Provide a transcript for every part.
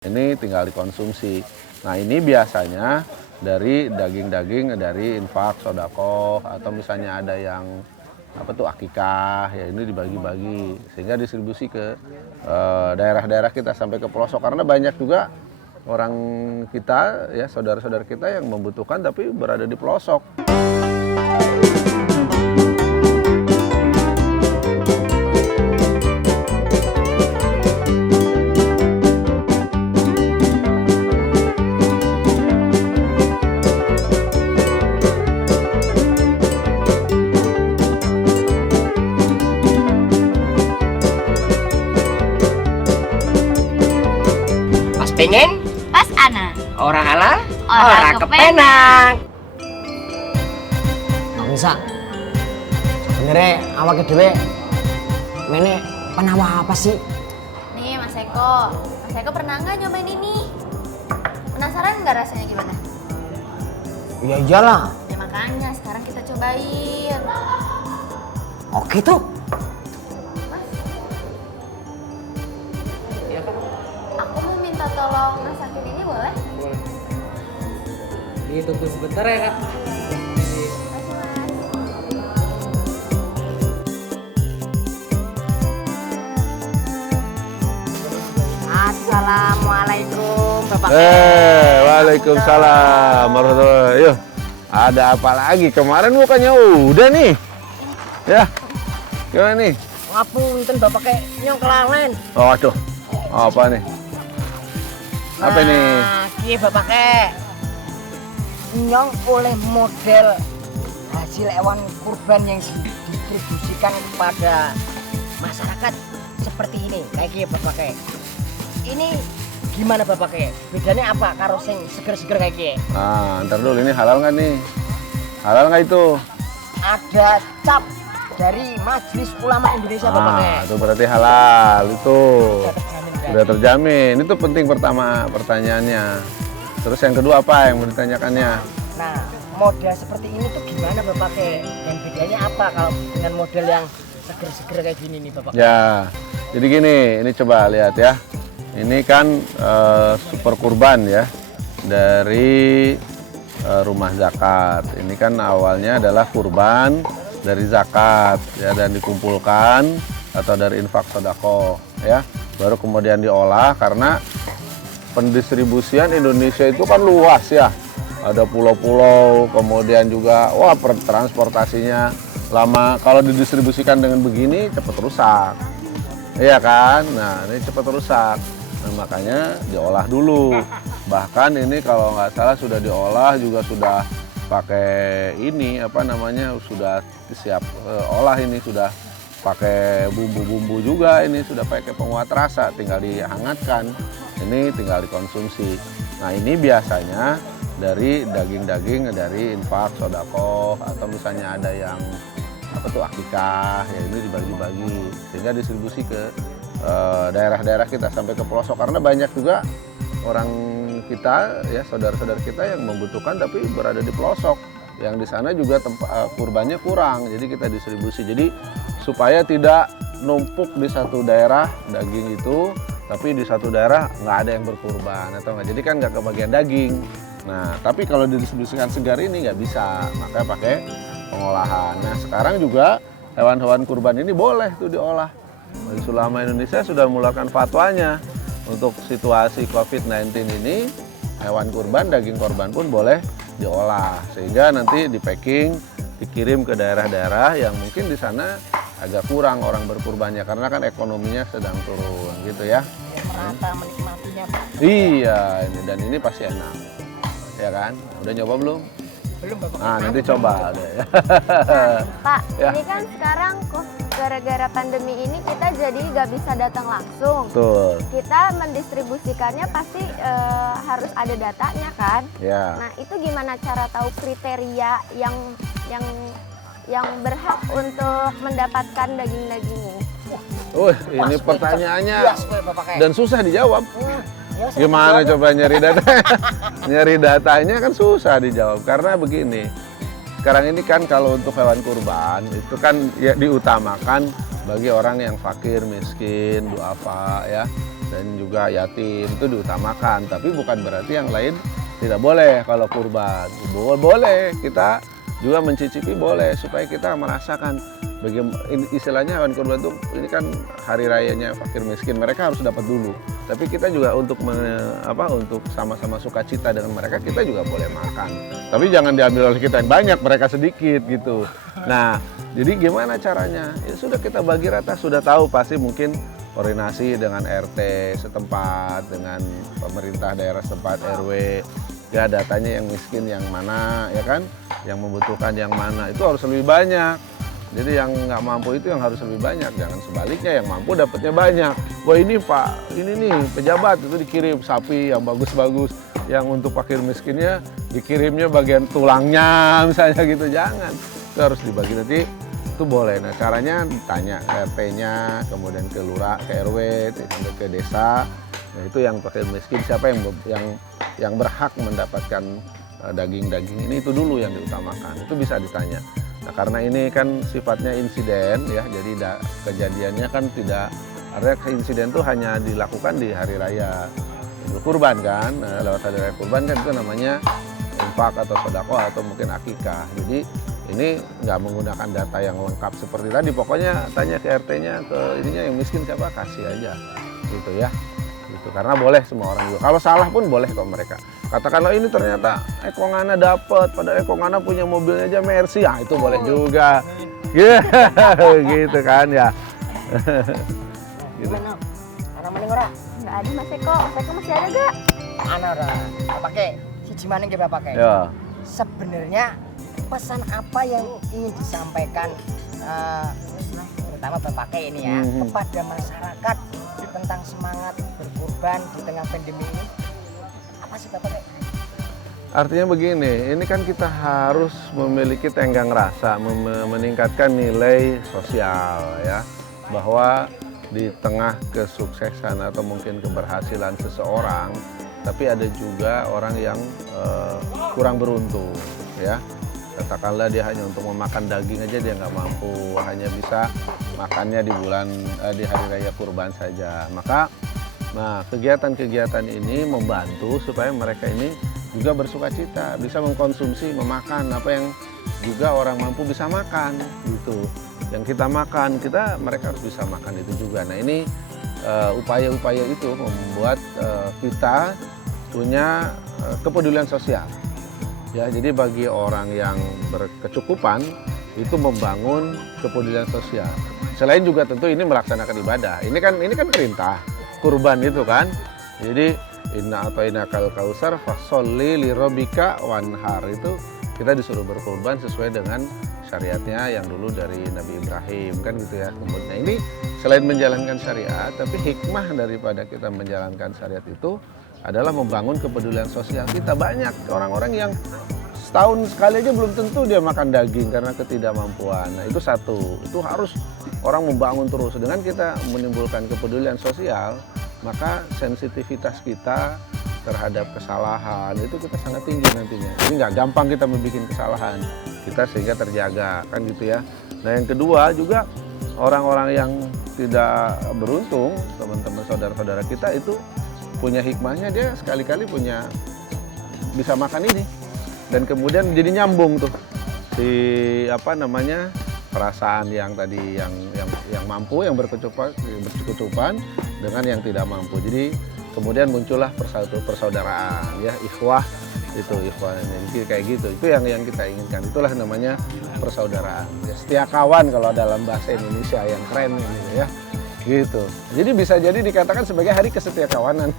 Ini tinggal dikonsumsi. Nah ini biasanya dari daging-daging dari infak, sodako, atau misalnya ada yang akikah, ya ini dibagi-bagi sehingga distribusi ke daerah-daerah kita sampai ke pelosok, karena banyak juga orang kita ya, saudara-saudara kita yang membutuhkan tapi berada di pelosok. Pengen? Pas ana. Orang halal? Orang kepenak. Bisa. Sebenarnya awake dhewe mene penawa apa sih? Nih Mas Eko. Mas Eko pernah nggak nyobain ini? Penasaran nggak rasanya gimana? Ya iyalah. Ya makanya sekarang kita cobain. Oke tuh. Aku mau minta tolong masakin ini boleh? Boleh. Ditunggu sebentar ya, Kak. Makasih Mas. Assalamualaikum, Bapak. Waalaikumsalam warahmatullahi. Yuk, ada apa lagi? Kemarin bukannya udah nih. Ya, gimana nih? Ngapunten Bapak kayak nyong kelalen. Oh, aduh, apa nih? Apa nih? Ki Bapak kayak nyong oleh model hasil hewan kurban yang didistribusikan kepada masyarakat seperti ini. Kayak ki Bapak kayak. Ini gimana Bapak kayak? Bedanya apa karo sing seger-seger kayak ki? Nah, ntar dulu, ini halal nggak nih? Halal nggak itu? Ada cap dari Majelis Ulama Indonesia Bapak kayak. Itu berarti halal itu. Sudah terjamin, kan? Sudah terjamin. Itu penting pertama pertanyaannya. Terus yang kedua apa yang mau ditanyakannya? Nah, model seperti ini tuh gimana Bapak kayak? Dan bedanya apa kalau dengan model yang seger-seger kayak gini nih Bapak? Ya, jadi gini, ini coba lihat ya. Ini kan super kurban ya dari rumah zakat. Ini kan awalnya adalah kurban dari zakat ya, dan dikumpulkan atau dari infak sodako ya. Baru kemudian diolah, karena pendistribusian Indonesia itu kan luas ya. Ada pulau-pulau, kemudian juga transportasinya lama. Kalau didistribusikan dengan begini cepat rusak. Iya kan? Nah, ini cepat rusak. Nah, makanya diolah dulu. Bahkan ini kalau nggak salah sudah diolah juga sudah pakai ini sudah siap olah, ini sudah pakai bumbu-bumbu juga, ini sudah pakai penguat rasa, tinggal dihangatkan. Ini tinggal dikonsumsi. Nah, ini biasanya dari daging-daging dari infak, sodako, atau misalnya ada yang akikah, ya ini dibagi-bagi sehingga distribusi ke daerah-daerah kita sampai ke pelosok, karena banyak juga orang kita ya, saudara-saudara kita yang membutuhkan tapi berada di pelosok, yang di sana juga kurbannya kurang, jadi kita distribusi. Jadi supaya tidak numpuk di satu daerah daging itu, tapi di satu daerah nggak ada yang berkurban atau nggak, jadi kan nggak kebagian daging. Nah, tapi kalau didistribusikan segar ini nggak bisa, makanya pakai pengolahan. Nah, sekarang juga hewan-hewan kurban ini boleh tuh diolah. Majelis Ulama Indonesia sudah mengeluarkan fatwanya untuk situasi COVID-19 ini, hewan kurban, daging korban pun boleh diolah, sehingga nanti di packing, dikirim ke daerah-daerah yang mungkin di sana agak kurang orang berkurbannya, karena kan ekonominya sedang turun gitu ya. Merata menikmatinya Pak. Iya, ini pasti enak, ya kan? Udah nyoba belum? Belum Bapak. Nah, nanti coba deh. Pak, Ya. ini kan sekarang kok gara-gara pandemi ini kita jadi nggak bisa datang langsung. Betul. Kita mendistribusikannya pasti harus ada datanya kan. Ya. Nah itu gimana cara tahu kriteria yang berhak untuk mendapatkan daging-daging ini? Ini pertanyaannya Puas gue Bapak kayak. dan susah dijawab. Ya, saya Gimana jawab. coba nyari data? Nyari datanya kan susah dijawab, karena begini. Sekarang ini kan kalau untuk hewan kurban itu kan ya diutamakan bagi orang yang fakir, miskin, duafa ya. dan juga yatim itu diutamakan. Tapi bukan berarti yang lain tidak boleh kalau kurban. Boleh, kita juga mencicipi boleh supaya kita merasakan bagaimana istilahnya hewan kurban itu ini kan hari rayanya fakir miskin, mereka harus dapat dulu. Tapi kita juga untuk untuk sama-sama sukacita dengan mereka, kita juga boleh makan. Tapi jangan diambil oleh kita yang banyak, mereka sedikit gitu. Nah, jadi gimana caranya? Ya sudah kita bagi rata, sudah tahu pasti mungkin koordinasi dengan RT setempat, dengan pemerintah daerah setempat, RW. Ya datanya yang miskin yang mana, ya kan? Yang membutuhkan yang mana, itu harus lebih banyak. Jadi yang nggak mampu itu yang harus lebih banyak, jangan sebaliknya yang mampu dapatnya banyak. Wah ini Pak, ini nih pejabat itu dikirim sapi yang bagus-bagus, yang untuk fakir miskinnya dikirimnya bagian tulangnya misalnya gitu, jangan. Itu harus dibagi nanti, itu boleh. Nah caranya ditanya ke RT-nya, kemudian ke lurah, ke RW, sampai ke desa. Nah itu yang fakir miskin siapa yang berhak mendapatkan daging-daging ini, itu dulu yang diutamakan. Itu bisa ditanya. Nah, karena ini kan sifatnya insiden ya, jadi kejadiannya kan tidak, artinya insiden itu hanya dilakukan di hari raya Idul Kurban kan. Nah, lewat hari raya Kurban kan itu namanya infak atau sedekah atau mungkin akikah. Jadi ini nggak menggunakan data yang lengkap seperti tadi, pokoknya tanya ke RT-nya, ke ininya yang miskin siapa, kasih aja gitu ya. Gitu. Karena boleh semua orang juga. Kalau salah pun boleh kok mereka. Katakanlah ini ternyata Eko Ngana dapat, pada Eko Ngana punya mobilnya aja Mercy, ya itu boleh juga. Gitu kan ya. Gitu. Gimana? Anak maning ora? Nggak ada Mas Eko masih ada gak? Anak ora. Pakai siji maning kita pakai. Ya. Sebenarnya pesan apa yang ingin disampaikan terutama Bapak ini ya kepada masyarakat tentang semangat berkurban di tengah pandemi ini? Apa sih Bapak? Artinya begini, ini kan kita harus memiliki tenggang rasa, meningkatkan nilai sosial ya, bahwa di tengah kesuksesan atau mungkin keberhasilan seseorang, tapi ada juga orang yang kurang beruntung ya. Katakanlah dia hanya untuk memakan daging aja dia nggak mampu, hanya bisa makannya di hari raya Kurban saja. Maka kegiatan-kegiatan ini membantu supaya mereka ini juga bersukacita, bisa mengkonsumsi, memakan apa yang juga orang mampu bisa makan gitu. Yang kita makan, mereka harus bisa makan itu juga. Nah ini upaya-upaya itu membuat kita punya kepedulian sosial. Ya, jadi bagi orang yang berkecukupan itu membangun kepedulian sosial. Selain juga tentu ini melaksanakan ibadah. Ini kan perintah kurban itu kan. Jadi inna atainakal kausar fasholli lirabbika wanhar, itu kita disuruh berkurban sesuai dengan syariatnya yang dulu dari Nabi Ibrahim kan gitu ya. Kemudian ini selain menjalankan syariat, tapi hikmah daripada kita menjalankan syariat itu adalah membangun kepedulian sosial kita. Banyak orang-orang yang setahun sekali aja belum tentu dia makan daging karena ketidakmampuan. Nah itu satu, itu harus orang membangun terus. Dengan kita menimbulkan kepedulian sosial, maka sensitivitas kita terhadap kesalahan itu kita sangat tinggi nantinya. Jadi nggak gampang kita membuat kesalahan, kita sehingga terjaga kan gitu ya. Nah yang kedua juga orang-orang yang tidak beruntung, teman-teman saudara-saudara kita itu punya hikmahnya, dia sekali-kali bisa makan ini dan kemudian jadi nyambung tuh perasaan yang tadi yang mampu, yang berkecukupan dengan yang tidak mampu. Jadi kemudian muncullah persaudaraan ya, ikhwah jadi kayak gitu. Itu yang kita inginkan, itulah namanya persaudaraan ya, setia kawan kalau dalam bahasa Indonesia yang keren ini ya. Gitu. Jadi bisa jadi dikatakan sebagai hari kesetiakawanan.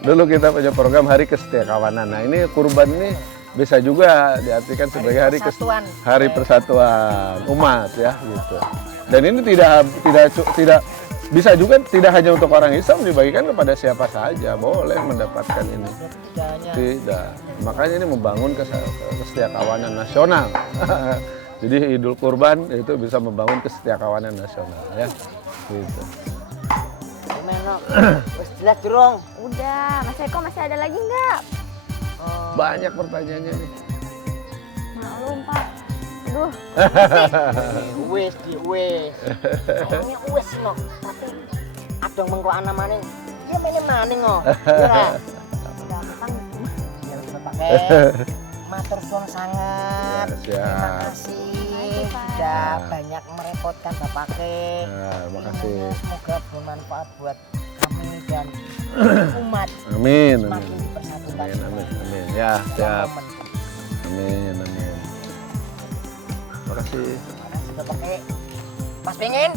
Dulu kita punya program hari kesetiakawanan. Nah, ini kurban ini bisa juga diartikan sebagai hari persatuan umat ya gitu. Dan ini tidak bisa juga tidak hanya untuk orang Islam, dibagikan kepada siapa saja boleh mendapatkan ini. Tidak. Makanya ini membangun kesetiakawanan nasional. Jadi Idul Kurban itu bisa membangun kesetiakawanan nasional ya. Gitu. Jelas durung. Udah, Mas Eko masih ada lagi nggak? Banyak pertanyaannya nih. Maklum Pak, Aduh, Wis di wis. Sayangnya wis no, tapi adong mengko ana maning. Ya meneh maning no. Ya. gampang. Ya pakai matur suwun sangat. Ya, Terima siap. kasih. Makasih, Pak. Sudah banyak merepotkan Bapake. Nah, makasih. Semoga bermanfaat buat kami dan umat. Amin, Semakin amin. dipersatukan. Amin, amin, amin. Ya, siap. Amin, amin. Makasih. Makasih Bapake. Mas pengen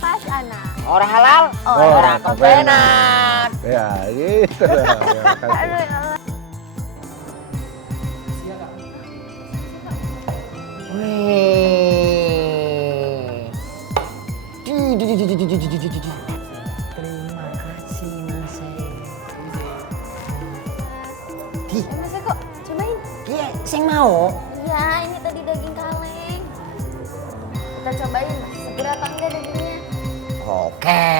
Pas anak. orang halal, orang kepenak. Ya, gitu. Ya, makasih. Aduh, ya Allah. Wih. Terima kasih Mas. Di, Mas Eko, cobain. iya, sing mau. Iya, ini tadi daging kaleng. Kita cobain, Mas. Seger apa enggak dagingnya? Oke.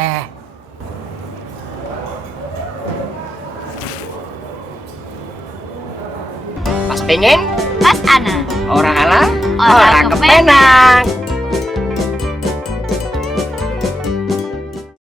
Mas pengen Pas anak. orang halal, Orang kepenak.